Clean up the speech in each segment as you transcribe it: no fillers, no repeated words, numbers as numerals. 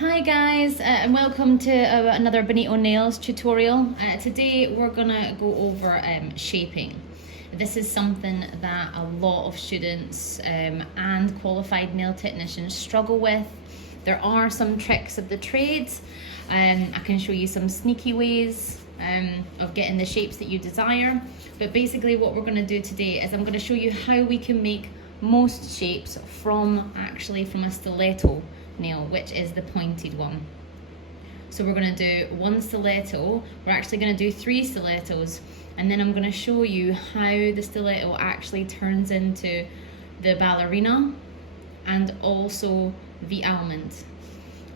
Hi guys, and welcome to another Bonito Nails tutorial. Today we're gonna go over shaping. This is something that a lot of students and qualified nail technicians struggle with. There are some tricks of the trade. I can show you some sneaky ways of getting the shapes that you desire. But basically what we're gonna do today is I'm gonna show you how we can make most shapes from a stiletto nail, which is the pointed one. So we're going to do one stiletto. We're actually going to do 3 stilettos, and then I'm going to show you how the stiletto actually turns into the ballerina and also the almond.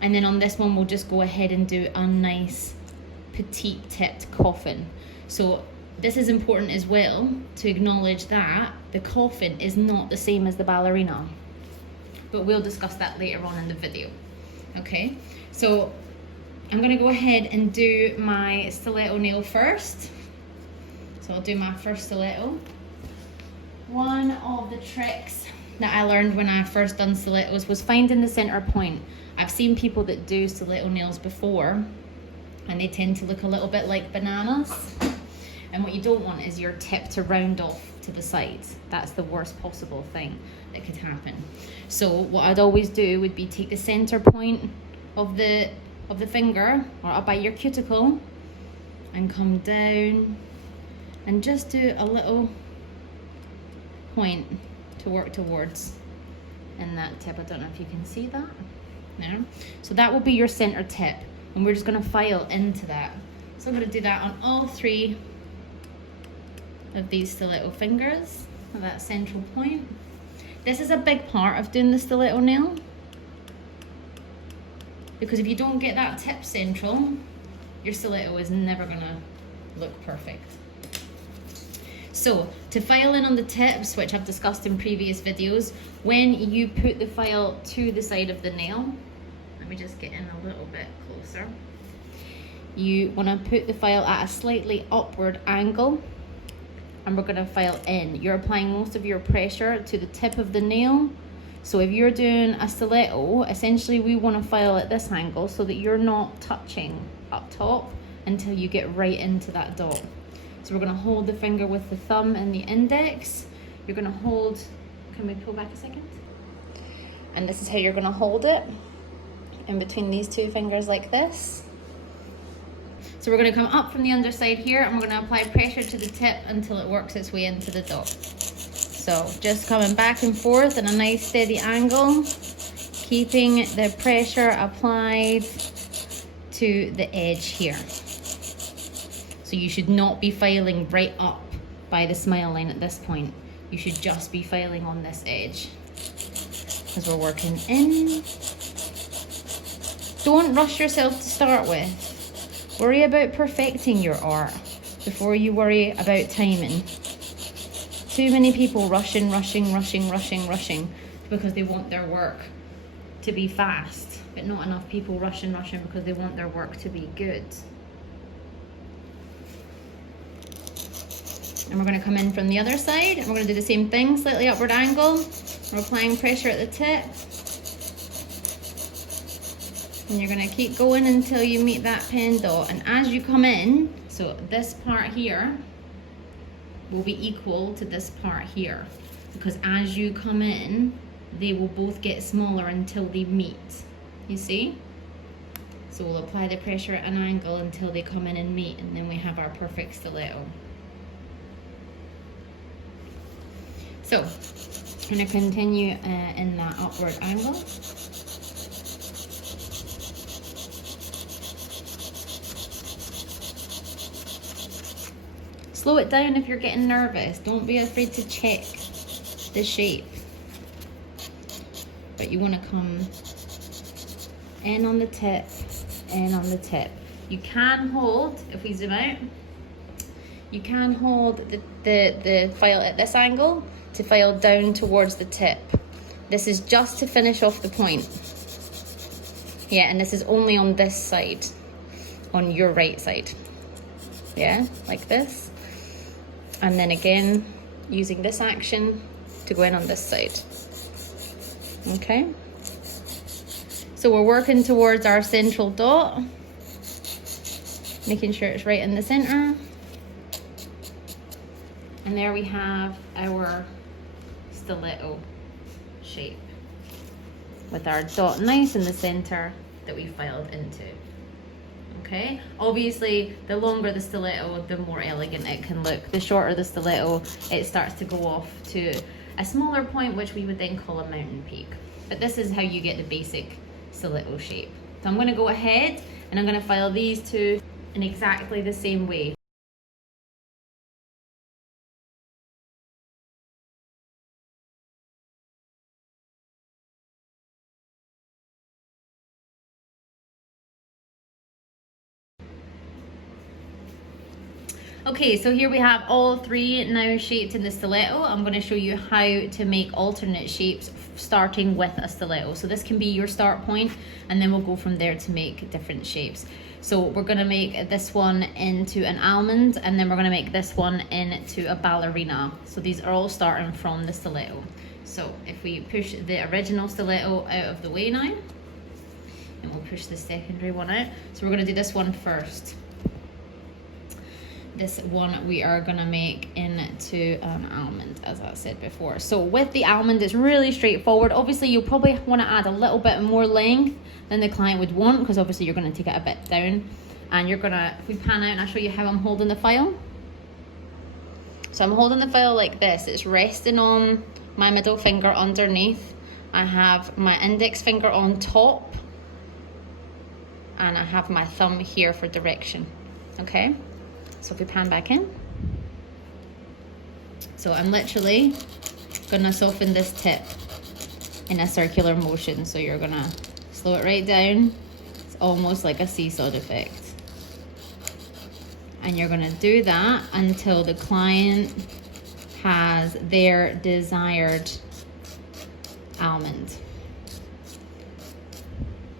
And then on this one we'll just go ahead and do a nice petite tipped coffin. So this is important as well to acknowledge that the coffin is not the same as the ballerina, but we'll discuss that later on in the video. Okay, so I'm gonna go ahead and do my stiletto nail first. So I'll do my first stiletto. One of the tricks that I learned when I first done stilettos was finding the center point. I've seen people that do stiletto nails before, and they tend to look a little bit like bananas. And what you don't want is your tip to round off to the sides. That's the worst possible thing that could happen. So what I'd always do would be take the center point of the finger or up by your cuticle and come down and just do a little point to work towards in that tip. I don't know if you can see that. No? So that will be your center tip, and we're just gonna file into that. So I'm gonna do that on all 3 of these stiletto fingers, that central point. This is a big part of doing the stiletto nail, because if you don't get that tip central, your stiletto is never gonna look perfect. So to file in on the tips, which I've discussed in previous videos, when you put the file to the side of the nail, let me just get in a little bit closer. You wanna put the file at a slightly upward angle, and we're gonna file in. You're applying most of your pressure to the tip of the nail. So if you're doing a stiletto, essentially we wanna file at this angle so that you're not touching up top until you get right into that dot. So we're gonna hold the finger with the thumb and the index. You're gonna hold, can we pull back a second? And this is how you're gonna hold it, in between these 2 fingers like this. So we're going to come up from the underside here, and we're going to apply pressure to the tip until it works its way into the dot. So just coming back and forth in a nice steady angle, keeping the pressure applied to the edge here. So you should not be filing right up by the smile line at this point. You should just be filing on this edge as we're working in. Don't rush yourself to start with. Worry about perfecting your art before you worry about timing. Too many people rushing because they want their work to be fast, but not enough people rushing because they want their work to be good. And we're going to come in from the other side, and we're going to do the same thing, slightly upward angle. We're applying pressure at the tip. And you're going to keep going until you meet that pen dot. And as you come in, so this part here will be equal to this part here, because as you come in, they will both get smaller until they meet. You see? So we'll apply the pressure at an angle until they come in and meet, and then we have our perfect stiletto. So I'm going to continue in that upward angle. Slow it down if you're getting nervous. Don't be afraid to check the shape. But you want to come in on the tip, in on the tip. You can hold, if we zoom out, you can hold the file at this angle to file down towards the tip. This is just to finish off the point. Yeah, and this is only on this side, on your right side. Yeah, like this. And then again, using this action to go in on this side. Okay? So we're working towards our central dot, making sure it's right in the center. And there we have our stiletto shape with our dot nice in the center that we filed into. Okay, obviously the longer the stiletto, the more elegant it can look. The shorter the stiletto, it starts to go off to a smaller point, which we would then call a mountain peak. But this is how you get the basic stiletto shape. So I'm going to go ahead and I'm going to file these two in exactly the same way. Okay, so here we have all three now shaped in the stiletto. I'm going to show you how to make alternate shapes starting with a stiletto. So this can be your start point, and then we'll go from there to make different shapes. So we're going to make this one into an almond, and then we're going to make this one into a ballerina. So these are all starting from the stiletto. So if we push the original stiletto out of the way now, and we'll push the secondary one out. So we're going to do this one first. This one we are gonna make into an almond, as I said before. So with the almond, it's really straightforward. Obviously, you'll probably want to add a little bit more length than the client would want, because obviously you're gonna take it a bit down. And you're gonna, if we pan out and I'll show you how I'm holding the file. So I'm holding the file like this. It's resting on my middle finger underneath. I have my index finger on top, and I have my thumb here for direction, okay? So if we pan back in, so I'm literally gonna soften this tip in a circular motion. So you're gonna slow it right down. It's almost like a seesaw effect. And you're gonna do that until the client has their desired almond.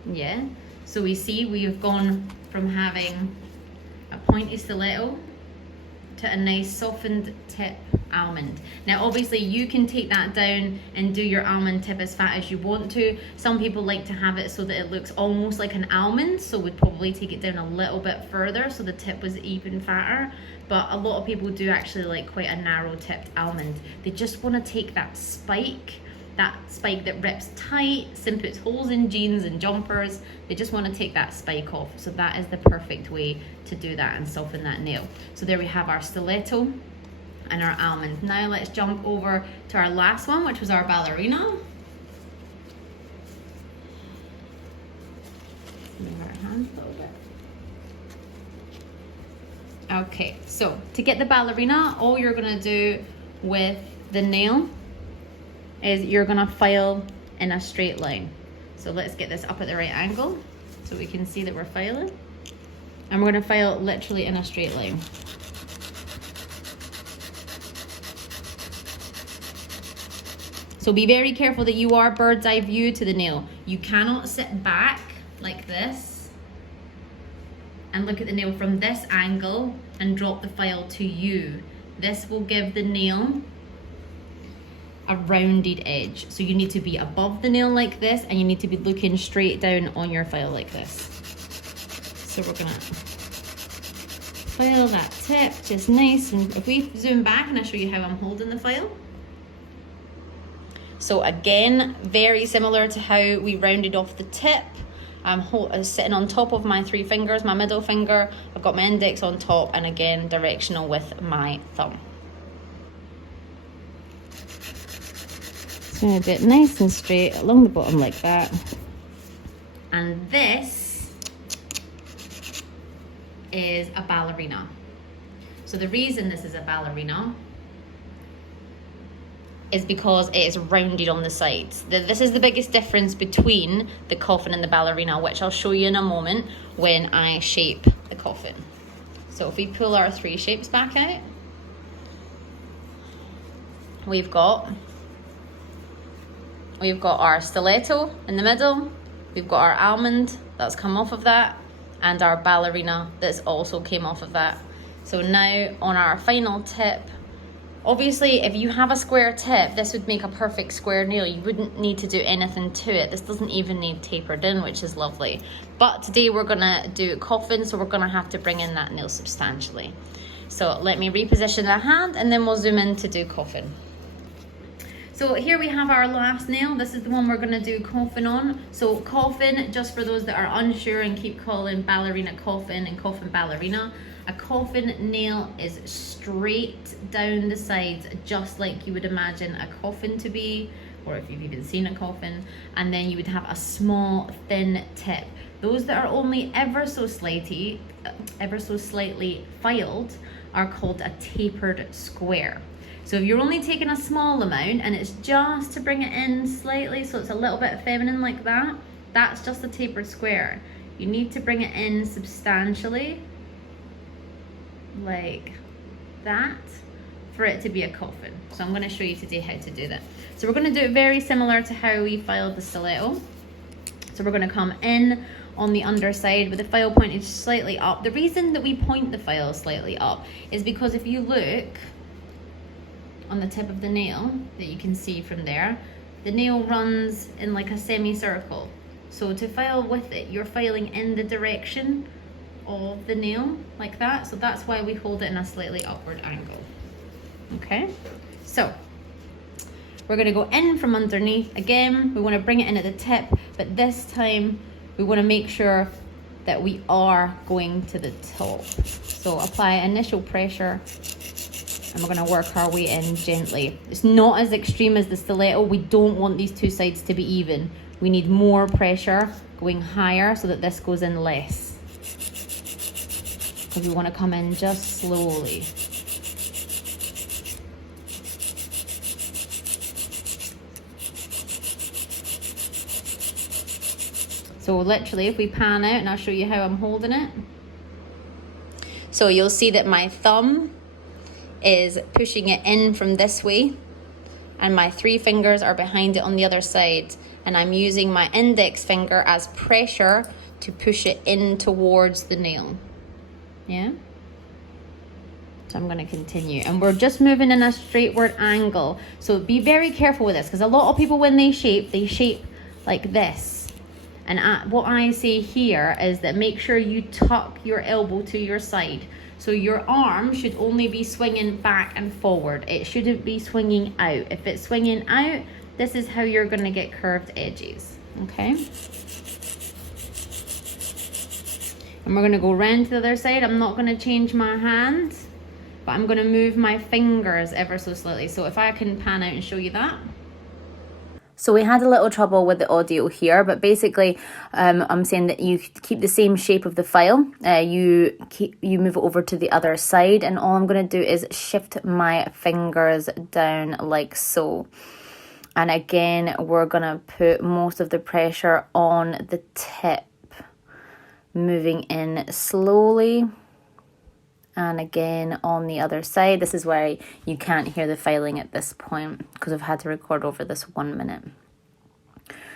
Yeah, so we see we've gone from having a pointy stiletto to a nice softened tip almond. Now obviously you can take that down and do your almond tip as fat as you want to. Some people like to have it so that it looks almost like an almond, so we'd probably take it down a little bit further so the tip was even fatter. But a lot of people do actually like quite a narrow tipped almond. They just want to take that spike that rips tight, and puts holes in jeans and jumpers. They just want to take that spike off. So that is the perfect way to do that and soften that nail. So there we have our stiletto and our almond. Now let's jump over to our last one, which was our ballerina. Move our hands a little bit. Okay, so to get the ballerina, all you're gonna do with the nail is you're gonna file in a straight line. So let's get this up at the right angle so we can see that we're filing. And we're gonna file literally in a straight line. So be very careful that you are bird's eye view to the nail. You cannot sit back like this and look at the nail from this angle and drop the file to you. This will give the nail a rounded edge. So you need to be above the nail like this, and you need to be looking straight down on your file like this. So we're gonna file that tip just nice, and if we zoom back and I show you how I'm holding the file. So again, very similar to how we rounded off the tip. I'm sitting on top of my three fingers, my middle finger, I've got my index on top, and again directional with my thumb. So do it nice and straight along the bottom like that. And this is a ballerina. So the reason this is a ballerina is because it is rounded on the sides. This is the biggest difference between the coffin and the ballerina, which I'll show you in a moment when I shape the coffin. So if we pull our three shapes back out, we've got our stiletto in the middle, we've got our almond that's come off of that, and our ballerina that's also came off of that. So now on our final tip, Obviously, if you have a square tip, this would make a perfect square nail. You wouldn't need to do anything to it. This doesn't even need tapered in, which is lovely. But today we're gonna do Coffin, so we're gonna have to bring in that nail substantially. So let me reposition the hand and then we'll zoom in to do Coffin. So here we have our last nail. This is the one we're gonna do Coffin on. So Coffin, just for those that are unsure and keep calling ballerina Coffin and Coffin ballerina, a coffin nail is straight down the sides, just like you would imagine a coffin to be, or if you've even seen a coffin, and then you would have a small, thin tip. Those that are only ever so slightly filed are called a tapered square. So if you're only taking a small amount and it's just to bring it in slightly, so it's a little bit feminine like that, that's just a tapered square. You need to bring it in substantially, like that, for it to be a coffin. So I'm going to show you today how to do that. So we're going to do it very similar to how we filed the stiletto. So we're going to come in on the underside with the file pointed slightly up. The reason that we point the file slightly up is because if you look on the tip of the nail that you can see from there, the nail runs in like a semicircle. So to file with it, you're filing in the direction of the nail like that. So that's why we hold it in a slightly upward angle. Okay, so we're going to go in from underneath. Again, we want to bring it in at the tip, but this time we want to make sure that we are going to the top. So apply initial pressure and we're going to work our way in gently. It's not as extreme as the stiletto. We don't want these two sides to be even. We need more pressure going higher so that this goes in less. Because we want to come in just slowly. So literally, if we pan out, and I'll show you how I'm holding it. So you'll see that my thumb is pushing it in from this way, and my 3 fingers are behind it on the other side. And I'm using my index finger as pressure to push it in towards the nail. Yeah? So I'm going to continue. And we're just moving in a straightward angle. So be very careful with this, because a lot of people, when they shape like this. And what I say here is that make sure you tuck your elbow to your side. So your arm should only be swinging back and forward. It shouldn't be swinging out. If it's swinging out, this is how you're going to get curved edges. Okay? And we're going to go round to the other side. I'm not going to change my hand, but I'm going to move my fingers ever so slightly. So if I can pan out and show you that. So we had a little trouble with the audio here, but basically I'm saying that you keep the same shape of the file. You move it over to the other side, and all I'm going to do is shift my fingers down like so. And again, we're going to put most of the pressure on the tip, moving in slowly. And again on the other side. This is why you can't hear the filing at this point, because I've had to record over this 1 minute.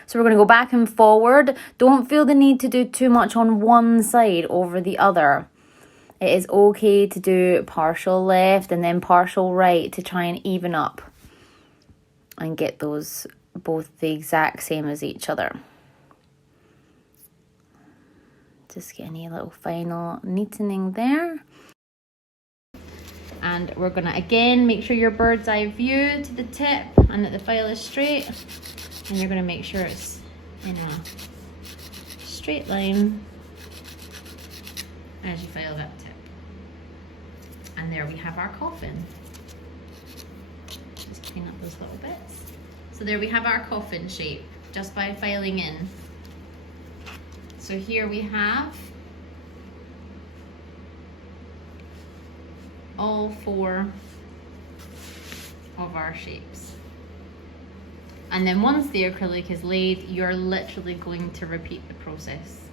So we're going to go back and forward. Don't feel the need to do too much on one side over the other. It is okay to do partial left and then partial right to try and even up and get those both the exact same as each other. Just get any little final neatening there. And we're going to again make sure your bird's eye view to the tip and that the file is straight. And you're going to make sure it's in a straight line as you file that tip. And there we have our coffin. Just clean up those little bits. So there we have our coffin shape just by filing in. So here we have all 4 of our shapes. And then once the acrylic is laid, you're literally going to repeat the process.